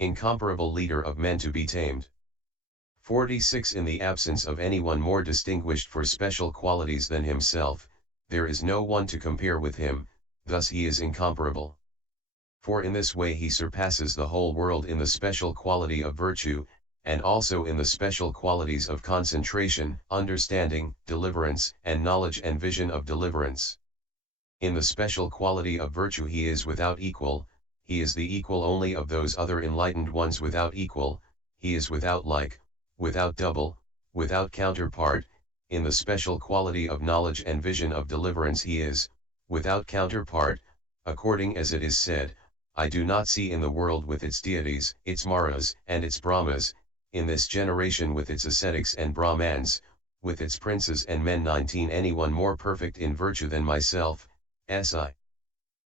incomparable leader of men to be tamed. 46 In the absence of anyone more distinguished for special qualities than himself, there is no one to compare with him, thus he is incomparable. For in this way he surpasses the whole world in the special quality of virtue, and also in the special qualities of concentration, understanding, deliverance, and knowledge and vision of deliverance. In the special quality of virtue he is without equal, he is the equal only of those other enlightened ones without equal, he is without like, without double, without counterpart. In the special quality of knowledge and vision of deliverance he is, without counterpart, according as it is said, I do not see in the world with its deities, its Maras and its Brahmas, in this generation with its ascetics and Brahmans, with its princes and men 19 anyone more perfect in virtue than myself, si.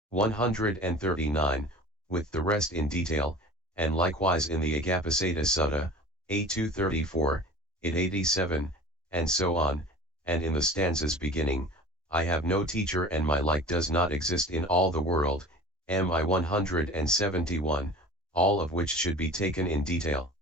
139, with the rest in detail, and likewise in the Agapisata Sutta, A234, it 87, and so on, and in the stanzas beginning, I have no teacher and my like does not exist in all the world, MI 171, all of which should be taken in detail.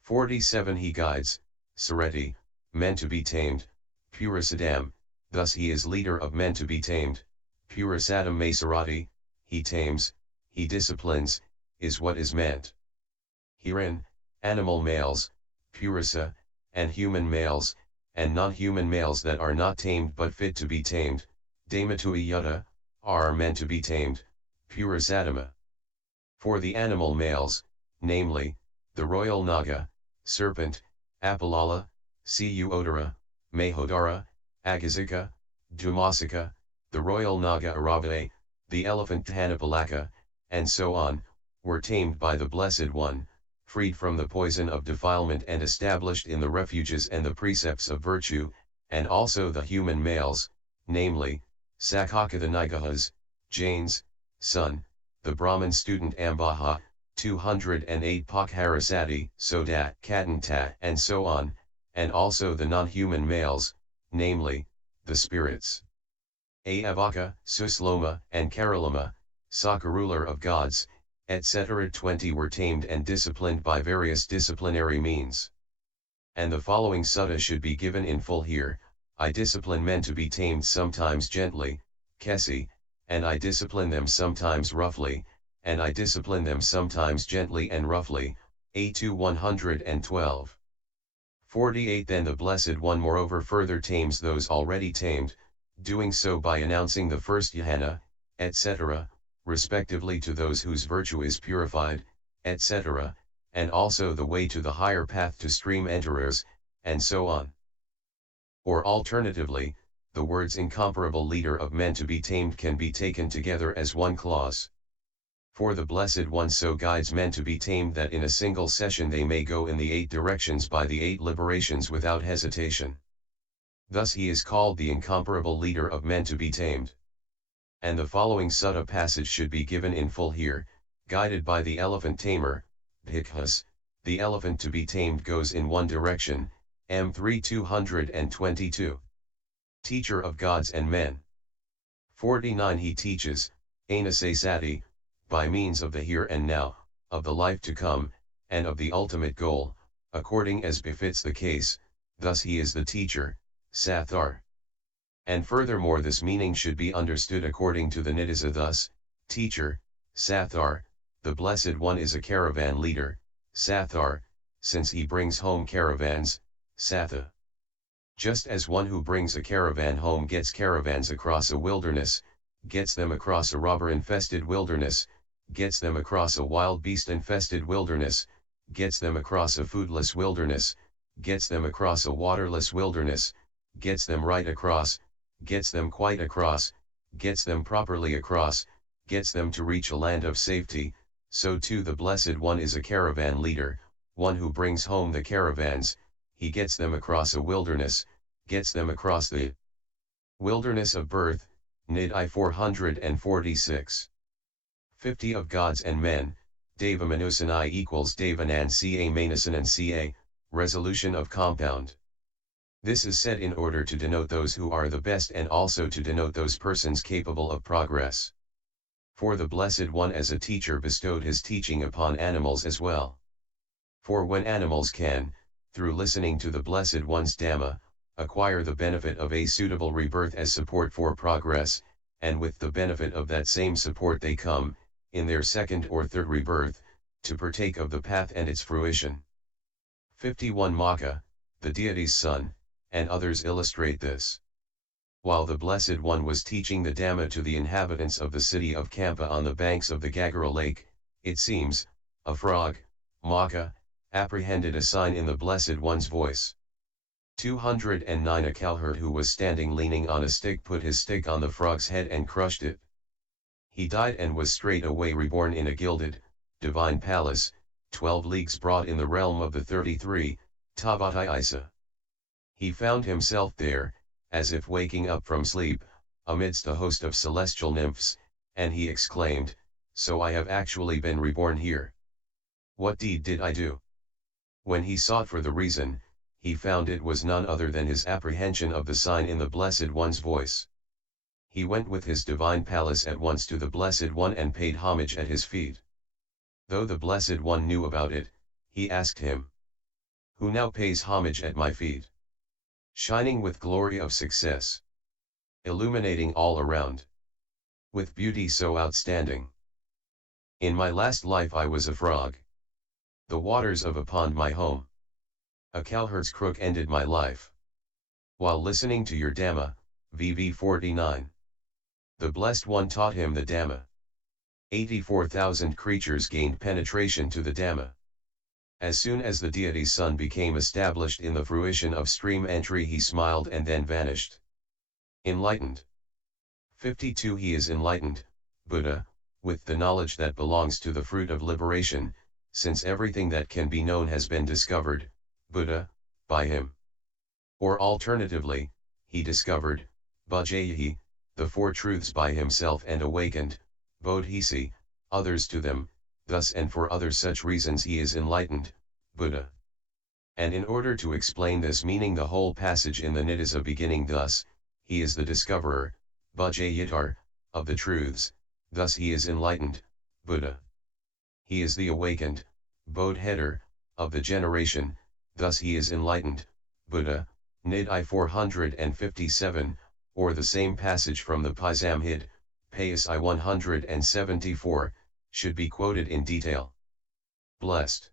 47 He guides, Sareti, men to be tamed, Purisadam, thus he is leader of men to be tamed, Purisadam Masarati, he tames, he disciplines, is what is meant. Herein, animal males, Purisa, and human males, and non-human males that are not tamed but fit to be tamed, Damatui Yutta, are meant to be tamed, Purisadama. For the animal males, namely, the royal Naga, serpent, Apalala, Ceuodara, Mahodara, Agazika, Dumasika, the royal Naga Aravae, the elephant Hanapalaka, and so on, were tamed by the Blessed One, freed from the poison of defilement and established in the refuges and the precepts of virtue, and also the human males, namely, Sakaka the Nigahas, Jain's son, the Brahmin student Ambaha, 208 Pakharasati, Soda, Kadanta, and so on, and also the non-human males, namely, the spirits. Avaka, Susloma, and Karalama, Saka ruler of gods, etc. 20 were tamed and disciplined by various disciplinary means. And the following sutta should be given in full here, I discipline men to be tamed sometimes gently, Kesi, and I discipline them sometimes roughly, and I discipline them sometimes gently and roughly, A2 112. 48 Then the Blessed One moreover further tames those already tamed, doing so by announcing the first Yahana, etc., respectively to those whose virtue is purified, etc., and also the way to the higher path to stream enterers, and so on. Or alternatively, the words incomparable leader of men to be tamed can be taken together as one clause. For the Blessed One so guides men to be tamed that in a single session they may go in the 8 directions by the 8 liberations without hesitation. Thus he is called the incomparable leader of men to be tamed. And the following sutta passage should be given in full here, guided by the elephant tamer, Bhikkhus, the elephant to be tamed goes in one direction, M3 222. Teacher of gods and men. 49 He teaches, Anasasati, by means of the here and now, of the life to come, and of the ultimate goal, according as befits the case, thus he is the teacher, Sathar. And furthermore this meaning should be understood according to the Nidisa thus, teacher, Sathar, the Blessed One is a caravan leader, Sathar, since he brings home caravans, Satha. Just as one who brings a caravan home gets caravans across a wilderness, gets them across a robber-infested wilderness, gets them across a wild beast-infested wilderness, gets them across a foodless wilderness, gets them across a waterless wilderness, gets them right across, gets them quite across, gets them properly across, gets them to reach a land of safety, so too the Blessed One is a caravan leader, one who brings home the caravans, he gets them across a wilderness, gets them across the wilderness of birth, Nid I 446. 50 Of gods and men, Devamanusanai equals Devanan Ca Manasanan Ca, resolution of compound. This is said in order to denote those who are the best and also to denote those persons capable of progress. For the Blessed One as a teacher bestowed his teaching upon animals as well. For when animals can, through listening to the Blessed One's Dhamma, acquire the benefit of a suitable rebirth as support for progress, and with the benefit of that same support they come, in their second or third rebirth, to partake of the path and its fruition. 51 Magga, the deity's son, and others illustrate this. While the Blessed One was teaching the Dhamma to the inhabitants of the city of Kampa on the banks of the Gagara lake, it seems, a frog, Magga, apprehended a sign in the Blessed One's voice. 209 A cowherd who was standing leaning on a stick put his stick on the frog's head and crushed it. He died and was straightway reborn in a gilded, divine palace, 12 leagues broad in the realm of the 33, Tavatai Isa. He found himself there, as if waking up from sleep, amidst a host of celestial nymphs, and he exclaimed, "So I have actually been reborn here. What deed did I do?" When he sought for the reason, he found it was none other than his apprehension of the sign in the Blessed One's voice. He went with his divine palace at once to the Blessed One and paid homage at his feet. Though the Blessed One knew about it, he asked him, "Who now pays homage at my feet?" Shining with glory of success, illuminating all around, with beauty so outstanding. In my last life I was a frog. The waters of a pond my home. A cowherd's crook ended my life. While listening to your Dhamma, VV 49. The Blessed One taught him the Dhamma. 84,000 creatures gained penetration to the Dhamma. As soon as the deity's son became established in the fruition of stream entry, he smiled and then vanished. Enlightened. 52 He is enlightened, Buddha, with the knowledge that belongs to the fruit of liberation, since everything that can be known has been discovered, Buddha, by him. Or alternatively, he discovered, Bhajayahi, the four truths by himself and awakened, Bodhisi, others to them. Thus and for other such reasons he is enlightened, Buddha. And in order to explain this meaning, the whole passage in the Nidasa beginning thus, he is the discoverer, Bhajayatar, of the truths, thus he is enlightened, Buddha. He is the awakened, Bodhisattva, of the generation, thus he is enlightened, Buddha, Nid I 457, or the same passage from the Paisamhid, Payas I 174, should be quoted in detail. Blessed.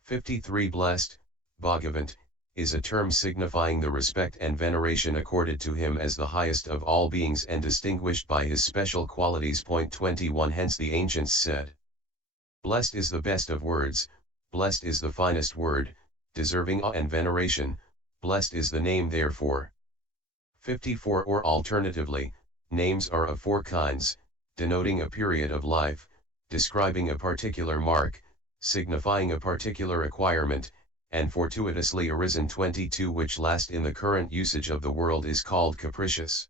53 Blessed, Bhagavant, is a term signifying the respect and veneration accorded to him as the highest of all beings and distinguished by his special qualities. 21 Hence the ancients said, "Blessed is the best of words, blessed is the finest word, deserving awe and veneration, blessed is the name therefore." 54 Or alternatively, names are of four kinds, denoting a period of life, describing a particular mark, signifying a particular acquirement, and fortuitously arisen. 22 Which last in the current usage of the world is called capricious.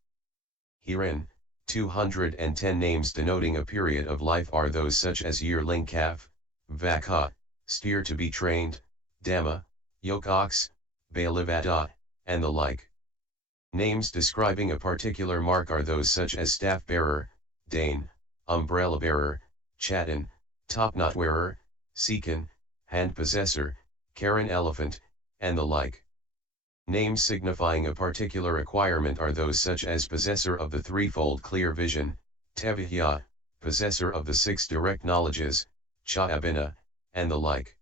Herein, 210 names denoting a period of life are those such as yearling calf, vakha, steer to be trained, dhamma, yoke ox, bailivada, and the like. Names describing a particular mark are those such as staff bearer, dane, umbrella bearer, chatan, topknot wearer, seekan, hand possessor, Karen elephant, and the like. Names signifying a particular acquirement are those such as possessor of the threefold clear vision, Tevihya, possessor of the six direct knowledges, Chayabina, and the like.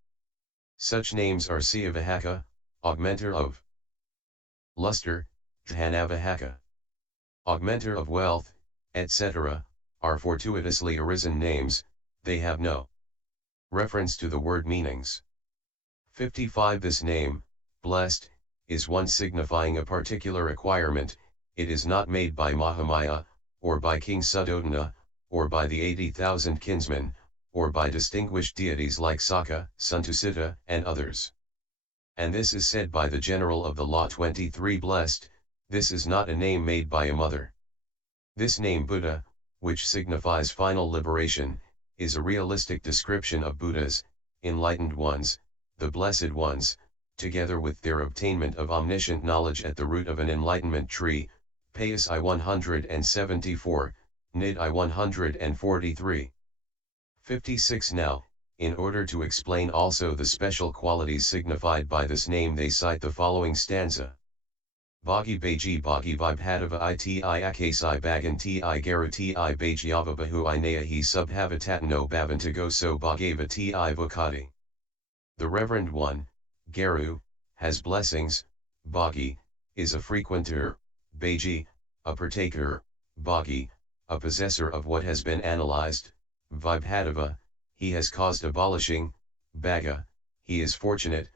Such names are Siyavahaka, augmenter of luster, Dhanavahaka, augmenter of wealth, etc., are fortuitously arisen names. They have no reference to the word meanings. 55 This name, blessed, is one signifying a particular acquirement. It is not made by Mahamaya, or by King Suddhodana, or by the 80,000 kinsmen, or by distinguished deities like Sakka, Santusitta, and others. And this is said by the general of the law. 23 Blessed, this is not a name made by a mother. This name Buddha, which signifies final liberation, is a realistic description of Buddhas, enlightened ones, the blessed ones, together with their obtainment of omniscient knowledge at the root of an enlightenment tree, Payas I 174, Nid I 143. 56. Now, in order to explain also the special qualities signified by this name, they cite the following stanza. Bhagi Baji Bhagi Vibhadava iti akasai Bhaganti I Garuti I Bhagyava Bahu I Nayahi Subhavitatano Bhadantácariya Buddhaghosa I Vukati. The Reverend One, Garu, has blessings, Bhagi, is a frequenter, Baji, a partaker, Bhagi, a possessor of what has been analyzed, Vibhadava, he has caused abolishing, Bhaga, he is fortunate,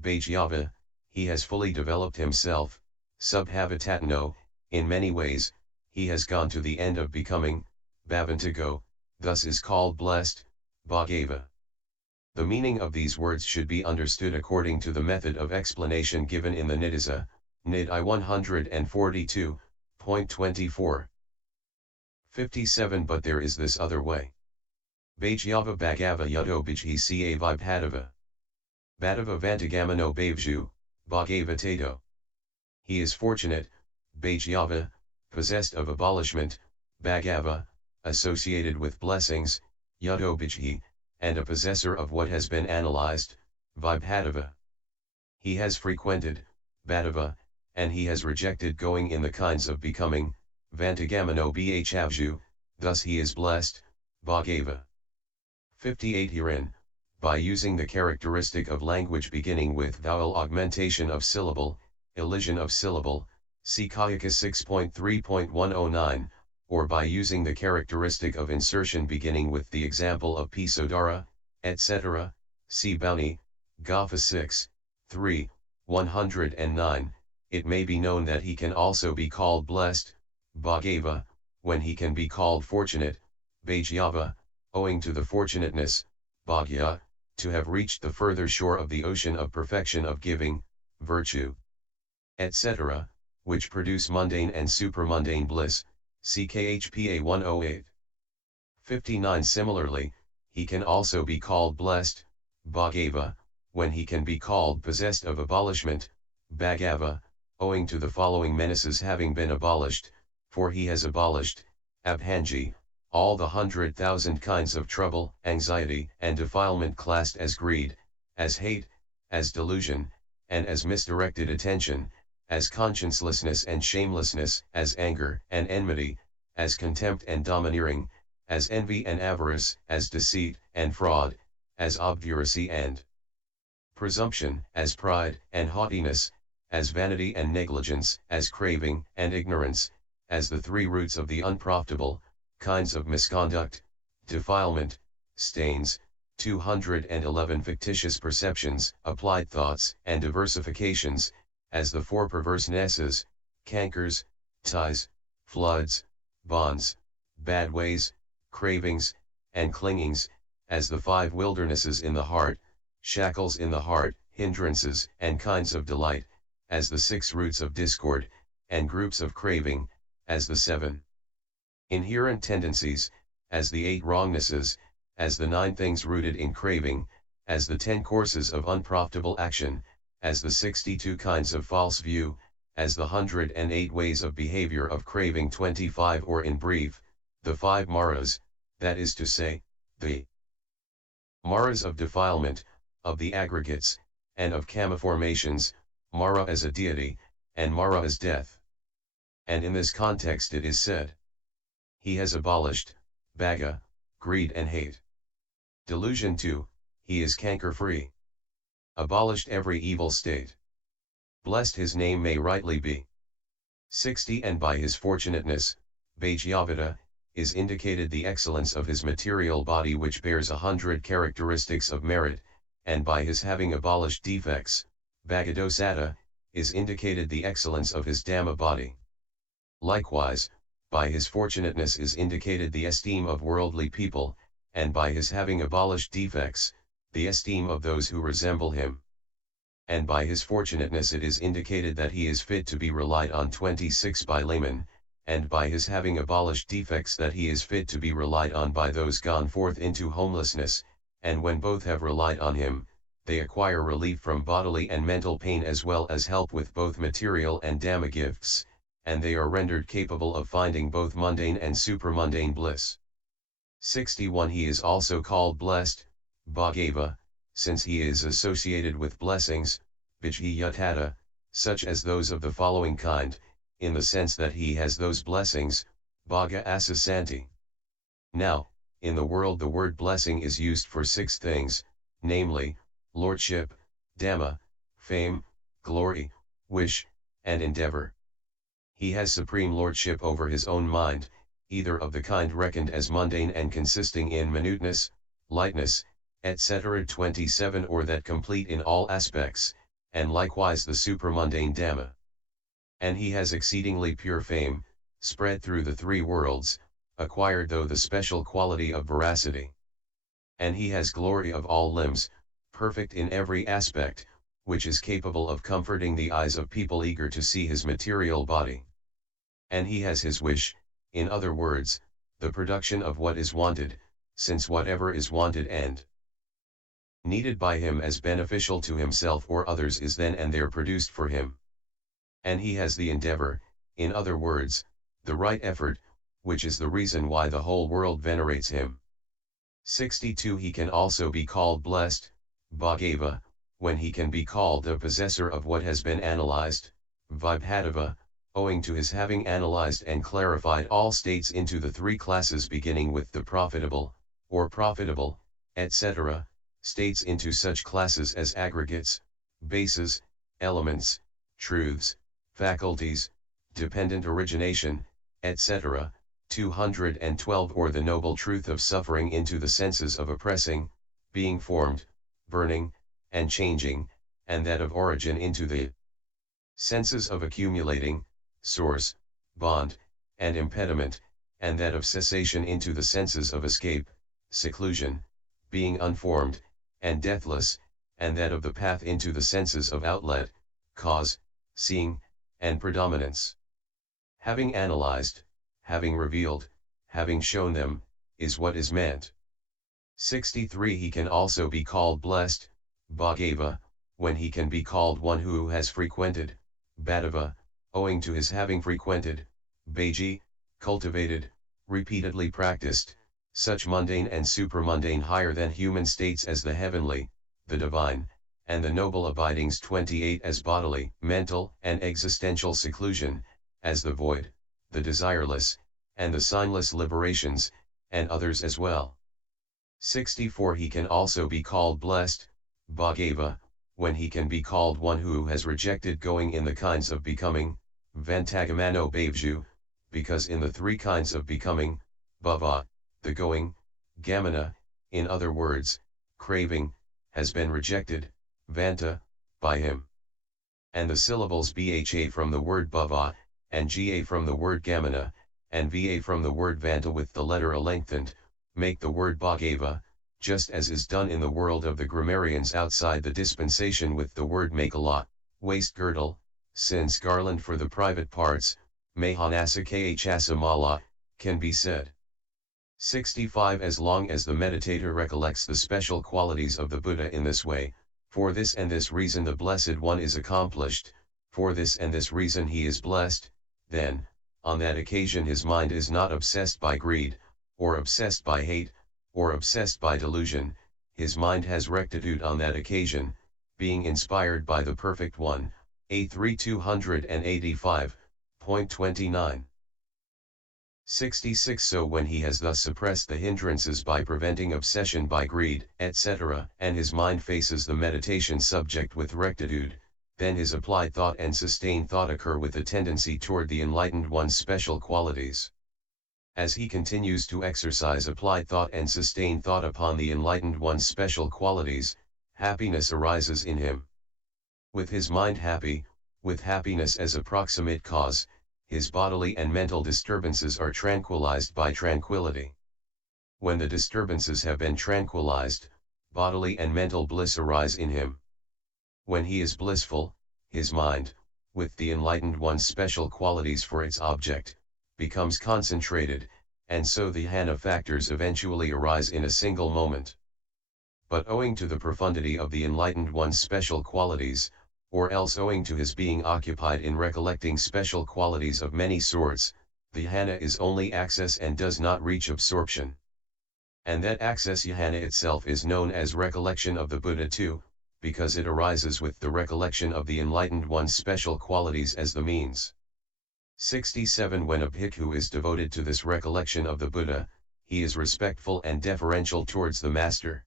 Bhagyava, he has fully developed himself, Subhavitatano, in many ways, he has gone to the end of becoming, Bhadantácariya, thus is called blessed, Bhagava. The meaning of these words should be understood according to the method of explanation given in the Nidisa, Nid I 142.24. 57. But there is this other way. Bhagyava Bhagava Yudo Bhajhi Ca Vibhadava. Bhadava Vantagamano Bhavju, Bhagava Tato. He is fortunate, Bhagyava, possessed of abolishment, Bhagava, associated with blessings, Yudo Bhajhi, and a possessor of what has been analyzed, Vibhadava. He has frequented, Bhadava, and he has rejected going in the kinds of becoming, Vantagamano Bhavju, thus he is blessed, Bhagava. 58. Herein, by using the characteristic of language beginning with vowel augmentation of syllable, elision of syllable, see Kayaka 6.3.109, or by using the characteristic of insertion beginning with the example of Pisodara, etc., see Bounty, Gopha 6, 3, 109, it may be known that he can also be called blessed, Bhagava, when he can be called fortunate, Bhagyava, owing to the fortunateness, Bhagya, to have reached the further shore of the ocean of perfection of giving, virtue, etc., which produce mundane and supramundane bliss, CKHPA 108. 59. Similarly, he can also be called blessed, Bhagava, when he can be called possessed of abolishment, Bhagava, owing to the following menaces having been abolished, for he has abolished, Abhanji, all the 100,000 kinds of trouble, anxiety, and defilement classed as greed, as hate, as delusion, and as misdirected attention, as consciencelessness and shamelessness, as anger and enmity, as contempt and domineering, as envy and avarice, as deceit and fraud, as obduracy and presumption, as pride and haughtiness, as vanity and negligence, as craving and ignorance, as the three roots of the unprofitable kinds of misconduct, defilement, stains, 211 fictitious perceptions, applied thoughts, and diversifications, as the four perverse nesses, cankers, ties, floods, bonds, bad ways, cravings, and clingings, as the five wildernesses in the heart, shackles in the heart, hindrances, and kinds of delight, as the 6 roots of discord, and groups of craving, as the 7 inherent tendencies, as the 8 wrongnesses, as the 9 things rooted in craving, as the 10 courses of unprofitable action, as the 62 kinds of false view, as the 108 ways of behavior of craving 25, or in brief, the 5 maras, that is to say, the maras of defilement, of the aggregates, and of kama-formations, Mara as a deity, and Mara as death. And in this context it is said, he has abolished, Bhaga, greed and hate. Delusion 2, he is canker-free. Abolished every evil state. Blessed his name may rightly be. 60. And by his fortunateness, Bhagyavata, is indicated the excellence of his material body which bears 100 characteristics of merit, and by his having abolished defects, Bhagadosata, is indicated the excellence of his Dhamma body. Likewise, by his fortunateness is indicated the esteem of worldly people, and by his having abolished defects, the esteem of those who resemble him. And by his fortunateness it is indicated that he is fit to be relied on 26 by laymen, and by his having abolished defects that he is fit to be relied on by those gone forth into homelessness, and when both have relied on him, they acquire relief from bodily and mental pain as well as help with both material and Dhamma gifts, and they are rendered capable of finding both mundane and supramundane bliss. 61 He is also called blessed, Bhagava, since he is associated with blessings, Vijayatata, such as those of the following kind, in the sense that he has those blessings, Bhaga Asasanti. Now, in the world the word blessing is used for 6 things, namely, lordship, Dhamma, fame, glory, wish, and endeavor. He has supreme lordship over his own mind, either of the kind reckoned as mundane and consisting in minuteness, lightness, etc. 27 or that complete in all aspects, and likewise the supramundane Dhamma. And he has exceedingly pure fame, spread through the 3 worlds, acquired through the special quality of veracity. And he has glory of all limbs, perfect in every aspect, which is capable of comforting the eyes of people eager to see his material body. And he has his wish, in other words, the production of what is wanted, since whatever is wanted and needed by him as beneficial to himself or others is then and there produced for him. And he has the endeavor, in other words, the right effort, which is the reason why the whole world venerates him. 62 He can also be called blessed, Bhagava, when he can be called the possessor of what has been analyzed, Vibhadava, owing to his having analyzed and clarified all states into the 3 classes beginning with the profitable, or profitable, etc., states into such classes as aggregates, bases, elements, truths, faculties, dependent origination, etc., 212 or the noble truth of suffering into the senses of oppressing, being formed, burning, and changing, and that of origin into the senses of accumulating, source, bond, and impediment, and that of cessation into the senses of escape, seclusion, being unformed, and deathless, and that of the path into the senses of outlet, cause, seeing, and predominance. Having analyzed, having revealed, having shown them, is what is meant. 63 He can also be called blessed, Bhagava, when he can be called one who has frequented, Bhadava, owing to his having frequented, Bhaji, cultivated, repeatedly practiced, such mundane and supramundane higher than human states as the heavenly, the divine, and the noble abidings 28 as bodily, mental, and existential seclusion, as the void, the desireless, and the signless liberations, and others as well. 64 He can also be called blessed, Bhagava, when he can be called one who has rejected going in the kinds of becoming, Vantagamano Bhavju, because in the 3 kinds of becoming, Bhava, the going, Gamana, in other words, craving, has been rejected, Vanta, by him. And the syllables Bha from the word Bhava, and Ga from the word Gamana, and Va from the word Vanta with the letter A lengthened, make the word Bhagava, just as is done in the world of the grammarians outside the dispensation with the word Makala, waist girdle, since garland for the private parts, Mahanasakhasamala, can be said. 65 As long as the meditator recollects the special qualities of the Buddha in this way, for this and this reason the Blessed One is accomplished, for this and this reason he is blessed, then, on that occasion his mind is not obsessed by greed, or obsessed by hate, or obsessed by delusion, his mind has rectitude on that occasion, being inspired by the Perfect One, A3 285.29. 66 So when he has thus suppressed the hindrances by preventing obsession by greed, etc., and his mind faces the meditation subject with rectitude, then his applied thought and sustained thought occur with a tendency toward the enlightened one's special qualities. As he continues to exercise applied thought and sustained thought upon the enlightened one's special qualities, happiness arises in him. With his mind happy, with happiness as a proximate cause, his bodily and mental disturbances are tranquilized by tranquility. When the disturbances have been tranquilized, bodily and mental bliss arise in him. When he is blissful, his mind, with the enlightened one's special qualities for its object, becomes concentrated, and so the jhana factors eventually arise in a single moment. But owing to the profundity of the enlightened one's special qualities, or else owing to his being occupied in recollecting special qualities of many sorts, the jhana is only access and does not reach absorption. And that access jhana itself is known as recollection of the Buddha too, because it arises with the recollection of the enlightened one's special qualities as the means. 67 When a bhikkhu is devoted to this recollection of the Buddha, he is respectful and deferential towards the master.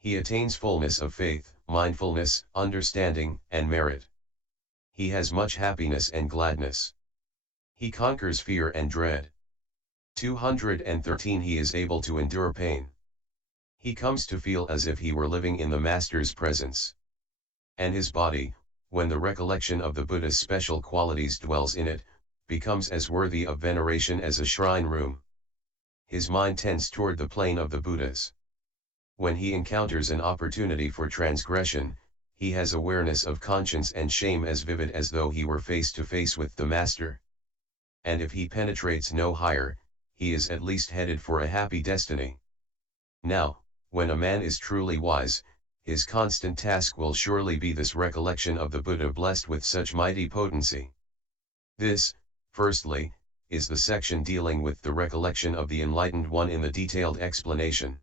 He attains fullness of faith, mindfulness, understanding, and merit. He has much happiness and gladness. He conquers fear and dread. 213 He is able to endure pain. He comes to feel as if he were living in the master's presence. And his body, when the recollection of the Buddha's special qualities dwells in it, becomes as worthy of veneration as a shrine room. His mind tends toward the plane of the Buddhas. When he encounters an opportunity for transgression, he has awareness of conscience and shame as vivid as though he were face to face with the master. And if he penetrates no higher, he is at least headed for a happy destiny. Now, when a man is truly wise, his constant task will surely be this recollection of the Buddha blessed with such mighty potency. This, firstly, is the section dealing with the recollection of the enlightened one in the detailed explanation.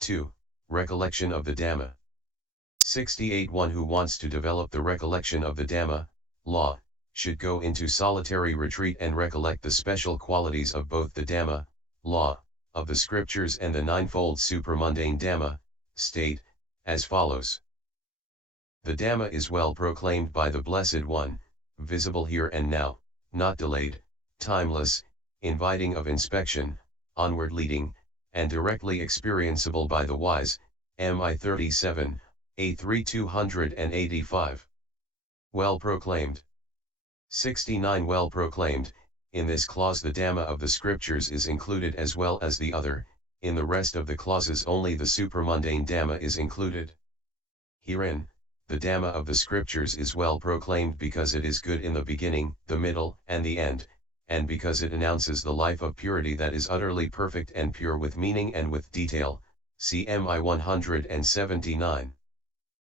2. Recollection of the Dhamma. 68 One who wants to develop the recollection of the Dhamma, law, should go into solitary retreat and recollect the special qualities of both the Dhamma, law, of the scriptures and the ninefold supramundane Dhamma, state, as follows. The Dhamma is well proclaimed by the Blessed One, visible here and now, not delayed, timeless, inviting of inspection, onward leading, and directly experienceable by the wise, MI 37, A3 285. Well proclaimed. 69 Well proclaimed, in this clause the Dhamma of the scriptures is included as well as the other, in the rest of the clauses only the supramundane Dhamma is included. Herein, the Dhamma of the scriptures is well proclaimed because it is good in the beginning, the middle, and the end, and because it announces the life of purity that is utterly perfect and pure with meaning and with detail, CMI 179.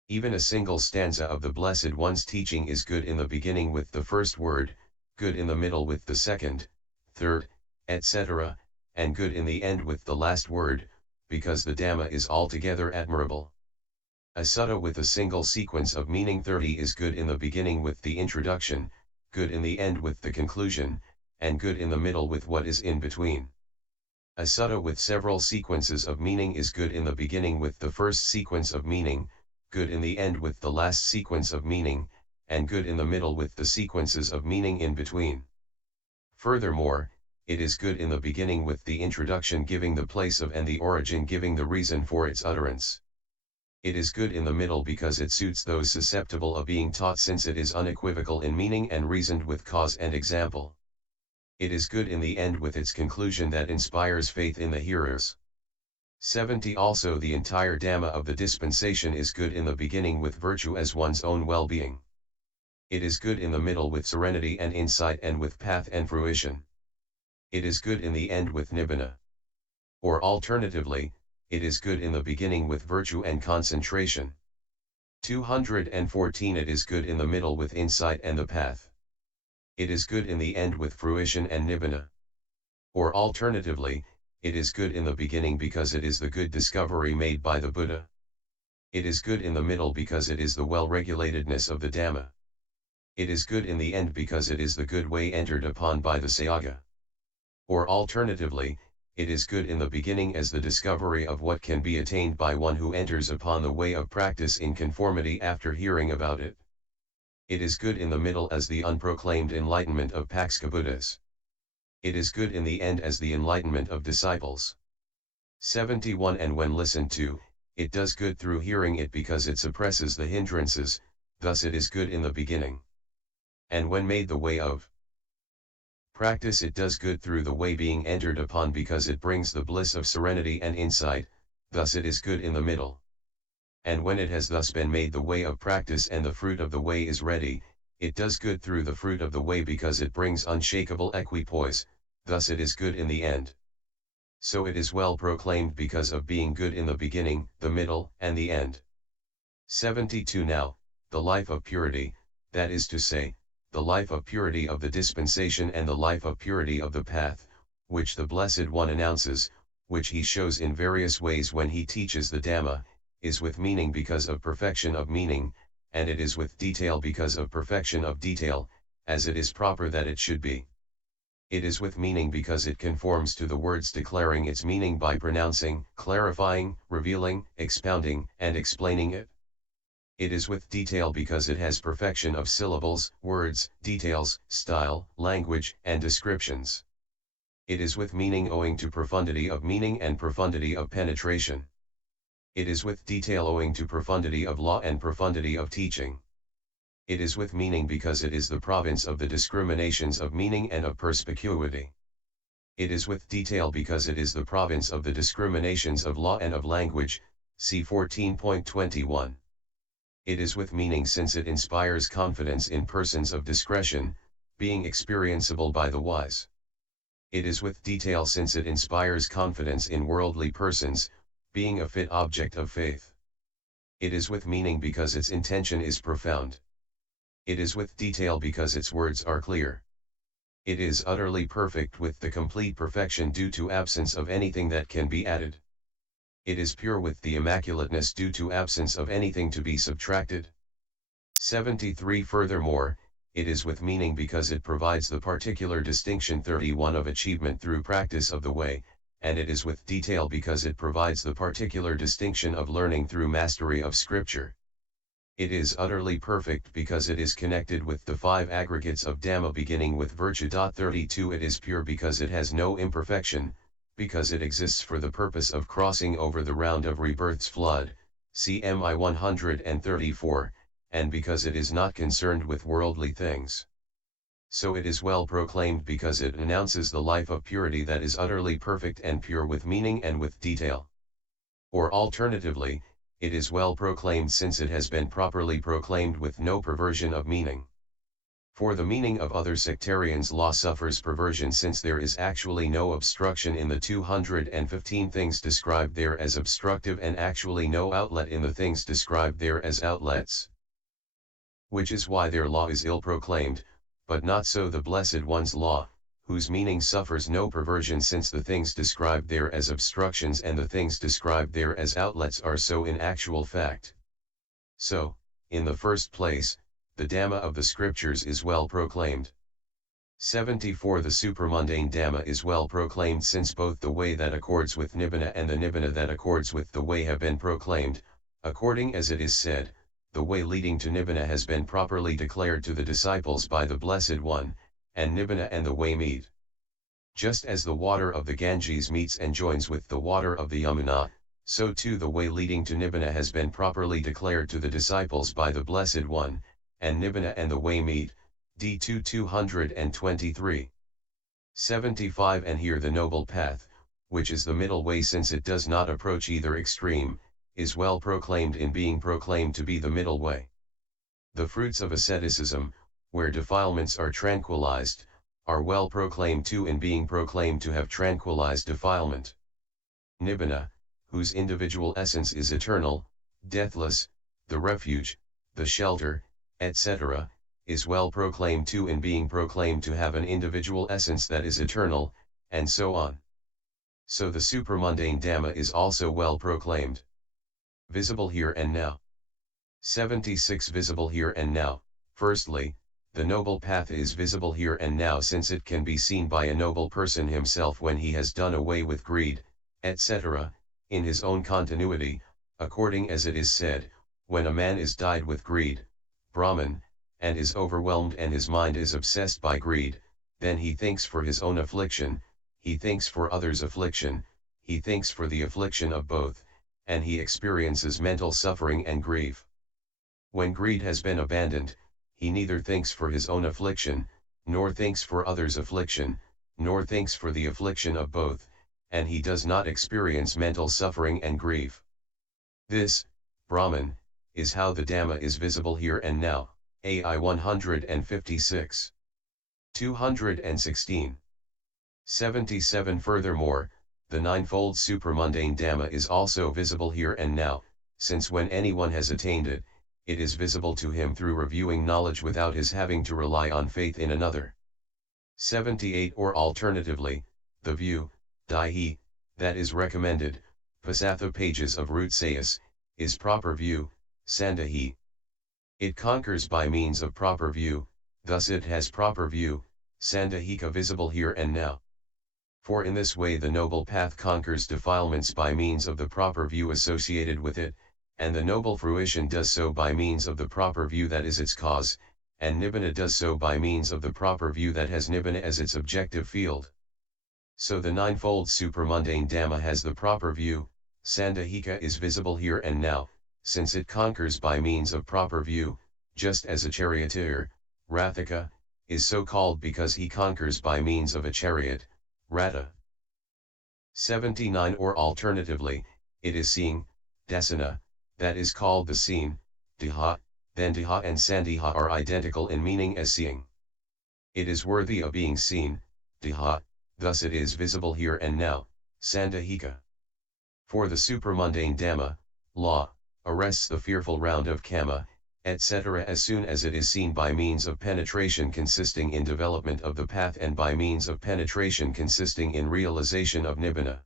Even a single stanza of the Blessed One's teaching is good in the beginning with the first word, good in the middle with the second, third, etc., and good in the end with the last word, because the Dhamma is altogether admirable. A sutta with a single sequence of meaning 30 is good in the beginning with the introduction, good in the end with the conclusion, and good in the middle with what is in between. A sutta with several sequences of meaning is good in the beginning with the first sequence of meaning, good in the end with the last sequence of meaning, and good in the middle with the sequences of meaning in between. Furthermore, it is good in the beginning with the introduction giving the place of and the origin giving the reason for its utterance. It is good in the middle because it suits those susceptible of being taught since it is unequivocal in meaning and reasoned with cause and example. It is good in the end with its conclusion that inspires faith in the hearers. 70 Also the entire Dhamma of the dispensation is good in the beginning with virtue as one's own well-being. It is good in the middle with serenity and insight and with path and fruition. It is good in the end with nibbana. Or alternatively, it is good in the beginning with virtue and concentration. 214 It is good in the middle with insight and the path. It is good in the end with fruition and nibbana. Or alternatively, it is good in the beginning because it is the good discovery made by the Buddha. It is good in the middle because it is the well-regulatedness of the Dhamma. It is good in the end because it is the good way entered upon by the Sangha. Or alternatively, it is good in the beginning as the discovery of what can be attained by one who enters upon the way of practice in conformity after hearing about it. It is good in the middle as the unproclaimed enlightenment of Paksha Buddhas. It is good in the end as the enlightenment of disciples. 71 And when listened to, it does good through hearing it because it suppresses the hindrances, thus it is good in the beginning. And when made the way of practice it does good through the way being entered upon because it brings the bliss of serenity and insight, thus it is good in the middle. And when it has thus been made the way of practice and the fruit of the way is ready, it does good through the fruit of the way because it brings unshakable equipoise, thus it is good in the end. So it is well proclaimed because of being good in the beginning, the middle, and the end. 72 Now, the life of purity, that is to say, the life of purity of the dispensation and the life of purity of the path, which the Blessed One announces, which he shows in various ways when he teaches the Dhamma, is with meaning because of perfection of meaning, and it is with detail because of perfection of detail, as it is proper that it should be. It is with meaning because it conforms to the words declaring its meaning by pronouncing, clarifying, revealing, expounding, and explaining it. It is with detail because it has perfection of syllables, words, details, style, language, and descriptions. It is with meaning owing to profundity of meaning and profundity of penetration. It is with detail owing to profundity of law and profundity of teaching. It is with meaning because it is the province of the discriminations of meaning and of perspicuity. It is with detail because it is the province of the discriminations of law and of language, see 14.21. It is with meaning since it inspires confidence in persons of discretion, being experienceable by the wise. It is with detail since it inspires confidence in worldly persons, being a fit object of faith. It is with meaning because its intention is profound. It is with detail because its words are clear. It is utterly perfect with the complete perfection due to absence of anything that can be added. It is pure with the immaculateness due to absence of anything to be subtracted. 73. Furthermore, it is with meaning because it provides the particular distinction 31 of achievement through practice of the way, and it is with detail because it provides the particular distinction of learning through mastery of scripture. It is utterly perfect because it is connected with the five aggregates of Dhamma beginning with virtue. 32. It is pure because it has no imperfection, because it exists for the purpose of crossing over the round of rebirth's flood, CMI 134, and because it is not concerned with worldly things. So it is well proclaimed because it announces the life of purity that is utterly perfect and pure with meaning and with detail. Or alternatively, it is well proclaimed since it has been properly proclaimed with no perversion of meaning. For the meaning of other sectarians' law suffers perversion since there is actually no obstruction in the 215 things described there as obstructive and actually no outlet in the things described there as outlets. Which is why their law is ill proclaimed, but not so the Blessed One's law, whose meaning suffers no perversion since the things described there as obstructions and the things described there as outlets are so in actual fact. So, in the first place, the Dhamma of the Scriptures is well proclaimed. 74. The supramundane Dhamma is well proclaimed since both the way that accords with Nibbana and the Nibbana that accords with the way have been proclaimed, according as it is said, the way leading to Nibbana has been properly declared to the disciples by the Blessed One, and Nibbana and the way meet. Just as the water of the Ganges meets and joins with the water of the Yamuna, so too the way leading to Nibbana has been properly declared to the disciples by the Blessed One, and Nibbana and the way meet, D2 223. 75. And here the noble path, which is the middle way since it does not approach either extreme, is well proclaimed in being proclaimed to be the middle way. The fruits of asceticism, where defilements are tranquilized, are well proclaimed too in being proclaimed to have tranquilized defilement. Nibbana, whose individual essence is eternal, deathless, the refuge, the shelter, etc., is well proclaimed too in being proclaimed to have an individual essence that is eternal, and so on. So the supramundane Dhamma is also well proclaimed. Visible here and now. 76. Visible here and now. Firstly, the noble path is visible here and now since it can be seen by a noble person himself when he has done away with greed, etc., in his own continuity, according as it is said, when a man is dyed with greed, Brahman, and is overwhelmed and his mind is obsessed by greed, then he thinks for his own affliction, he thinks for others' affliction, he thinks for the affliction of both, and he experiences mental suffering and grief. When greed has been abandoned, he neither thinks for his own affliction, nor thinks for others' affliction, nor thinks for the affliction of both, and he does not experience mental suffering and grief. This, Brahman, is how the Dhamma is visible here and now, AI 156. 216. 77. Furthermore, the ninefold supramundane Dhamma is also visible here and now, since when anyone has attained it, it is visible to him through reviewing knowledge without his having to rely on faith in another. 78. Or alternatively, the view, daihi, that is recommended, pasatha pages of root sayas, is proper view, sandahi. It conquers by means of proper view, thus it has proper view, sandahika visible here and now. For in this way the noble path conquers defilements by means of the proper view associated with it, and the noble fruition does so by means of the proper view that is its cause, and nibbana does so by means of the proper view that has nibbana as its objective field. So the ninefold supramundane Dhamma has the proper view, sandahika is visible here and now, since it conquers by means of proper view, just as a charioteer, Rathika, is so called because he conquers by means of a chariot, Ratha. 79. Or alternatively, it is seeing, dasana, that is called the seen, diha, then diha and sandiha are identical in meaning as seeing. It is worthy of being seen, diha, thus it is visible here and now, sandahika. For the supramundane Dhamma, law, arrests the fearful round of kama, etc. as soon as it is seen by means of penetration consisting in development of the path and by means of penetration consisting in realization of nibbana.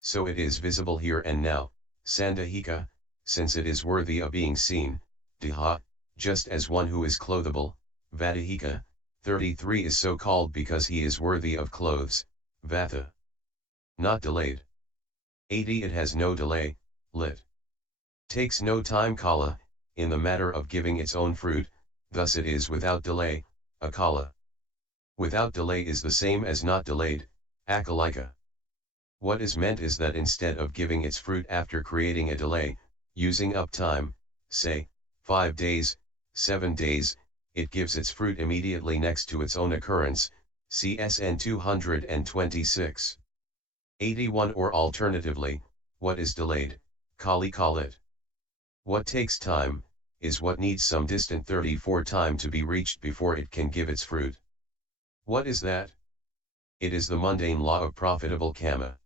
So it is visible here and now, sandahika, since it is worthy of being seen, diha, just as one who is clothable, vadahika, 33 is so called because he is worthy of clothes, vatha. Not delayed. 80. It has no delay, lit. Takes no time kala, in the matter of giving its own fruit, thus it is without delay, akala. Without delay is the same as not delayed, akalika. What is meant is that instead of giving its fruit after creating a delay, using up time, say, 5 days, 7 days, it gives its fruit immediately next to its own occurrence, CSN 226. 81. Or alternatively, what is delayed, kali kalit. What takes time, is what needs some distant 34 time to be reached before it can give its fruit. What is that? It is the mundane law of profitable kama.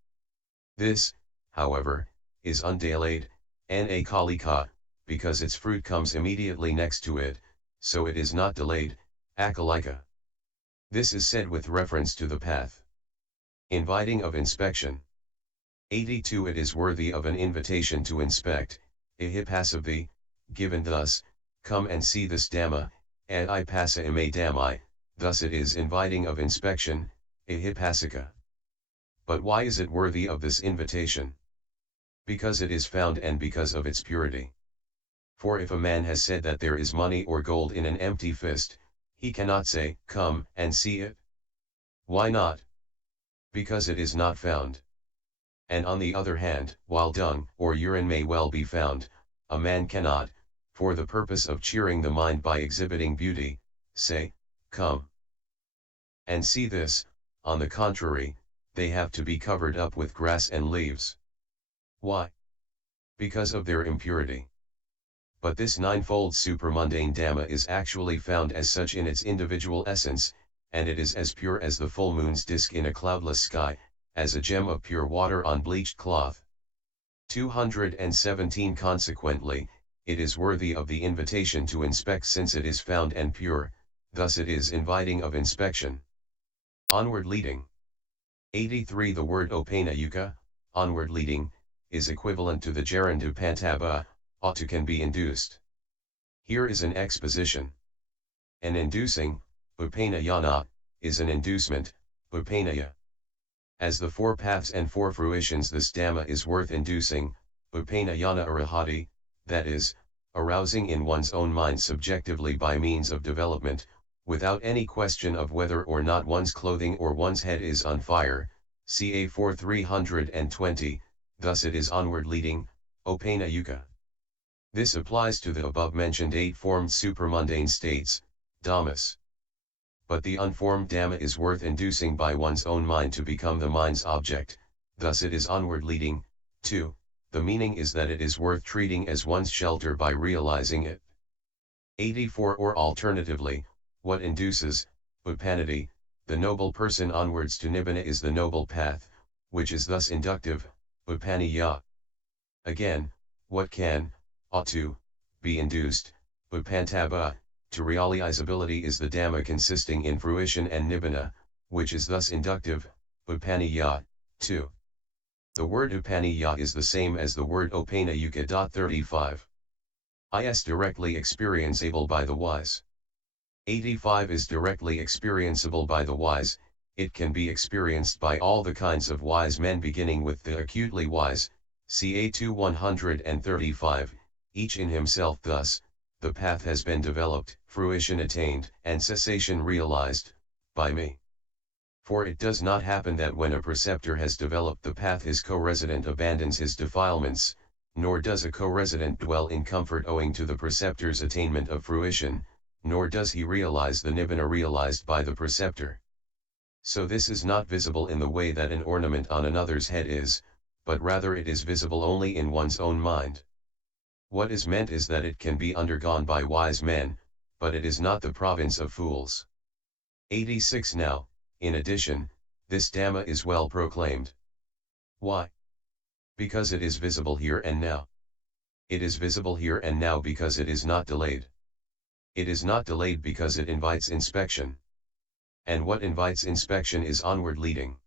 This, however, is undelayed, na kalika, because its fruit comes immediately next to it, so it is not delayed, akalika. This is said with reference to the path. Inviting of inspection. 82. It is worthy of an invitation to inspect, ihipasabhi, given thus, come and see this Dhamma, ad I passa ime Dhammai, thus it is inviting of inspection, ihipasika. But why is it worthy of this invitation? Because it is found and because of its purity. For if a man has said that there is money or gold in an empty fist, he cannot say, come and see it. Why not? Because it is not found. And on the other hand, while dung or urine may well be found, a man cannot, for the purpose of cheering the mind by exhibiting beauty, say, come and see this. On the contrary, they have to be covered up with grass and leaves. Why? Because of their impurity. But this ninefold supramundane Dhamma is actually found as such in its individual essence, and it is as pure as the full moon's disk in a cloudless sky, as a gem of pure water on bleached cloth. 217. Consequently, it is worthy of the invitation to inspect since it is found and pure, thus it is inviting of inspection. Onward leading. 83. The word upanayuka, onward leading, is equivalent to the gerundu pantaba, ought to can be induced. Here is an exposition. An inducing, upanayana, is an inducement, upanaya. As the 4 paths and 4 fruitions this Dhamma is worth inducing, upanayana arahati, that is, arousing in one's own mind subjectively by means of development, without any question of whether or not one's clothing or one's head is on fire, ca 4 320, thus it is onward leading, upanayuka. This applies to the above-mentioned 8 formed supramundane states, dhammas. But the unformed Dhamma is worth inducing by one's own mind to become the mind's object, thus it is onward leading, too. The meaning is that it is worth treating as one's shelter by realizing it. 84. Or alternatively, what induces, upanati, the noble person onwards to nibbana is the noble path, which is thus inductive, upaniya. Again, what can, ought to, be induced, Bhupantaba, to realizability is the Dhamma consisting in fruition and nibbana, which is thus inductive, Upaniya, 2. The word Upaniya is the same as the word Opanayuka. 35. Is directly experienceable by the wise. 85 is directly experienceable by the wise, it can be experienced by all the kinds of wise men beginning with the acutely wise, ca 135, each in himself thus, the path has been developed, fruition attained, and cessation realized, by me. For it does not happen that when a preceptor has developed the path his co-resident abandons his defilements, nor does a co-resident dwell in comfort owing to the preceptor's attainment of fruition, nor does he realize the nibbana realized by the preceptor. So this is not visible in the way that an ornament on another's head is, but rather it is visible only in one's own mind. What is meant is that it can be undergone by wise men, but it is not the province of fools. 86 Now, in addition, this Dhamma is well proclaimed. Why? Because it is visible here and now. It is visible here and now because it is not delayed. It is not delayed because it invites inspection. And what invites inspection is onward leading.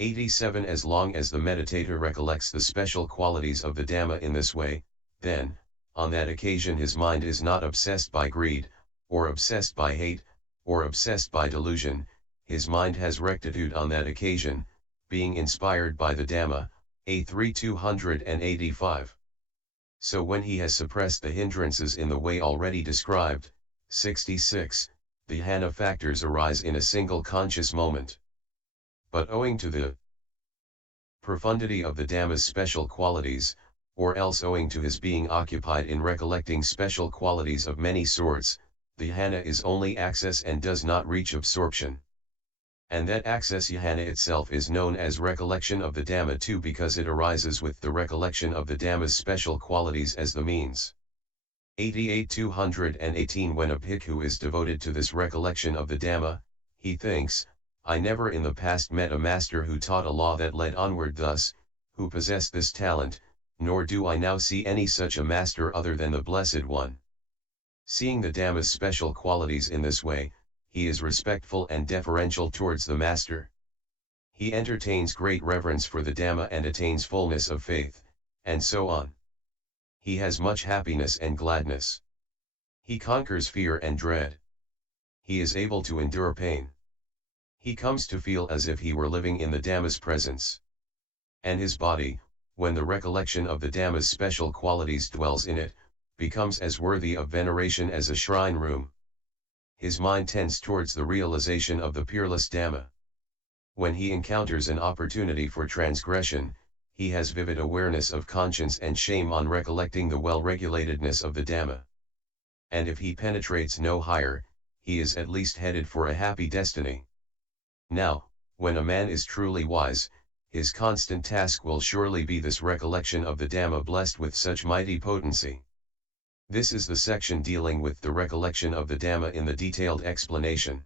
87 As long as the meditator recollects the special qualities of the Dhamma in this way, then, on that occasion his mind is not obsessed by greed, or obsessed by hate, or obsessed by delusion, his mind has rectitude on that occasion, being inspired by the Dhamma, A3 285. So when he has suppressed the hindrances in the way already described, 66, the jhana factors arise in a single conscious moment. But owing to the profundity of the Dhamma's special qualities, or else owing to his being occupied in recollecting special qualities of many sorts, the jhana is only access and does not reach absorption. And that access jhana itself is known as recollection of the Dhamma too because it arises with the recollection of the Dhamma's special qualities as the means. 88 218 When a bhikkhu is devoted to this recollection of the Dhamma, he thinks, I never in the past met a master who taught a law that led onward thus, who possessed this talent, nor do I now see any such a master other than the Blessed One. Seeing the Dhamma's special qualities in this way, he is respectful and deferential towards the master. He entertains great reverence for the Dhamma and attains fullness of faith, and so on. He has much happiness and gladness. He conquers fear and dread. He is able to endure pain. He comes to feel as if he were living in the Dhamma's presence. And his body, when the recollection of the Dhamma's special qualities dwells in it, becomes as worthy of veneration as a shrine room. His mind tends towards the realization of the peerless Dhamma. When he encounters an opportunity for transgression, he has vivid awareness of conscience and shame on recollecting the well-regulatedness of the Dhamma. And if he penetrates no higher, he is at least headed for a happy destiny. Now, when a man is truly wise, his constant task will surely be this recollection of the Dhamma blessed with such mighty potency. This is the section dealing with the recollection of the Dhamma in the detailed explanation.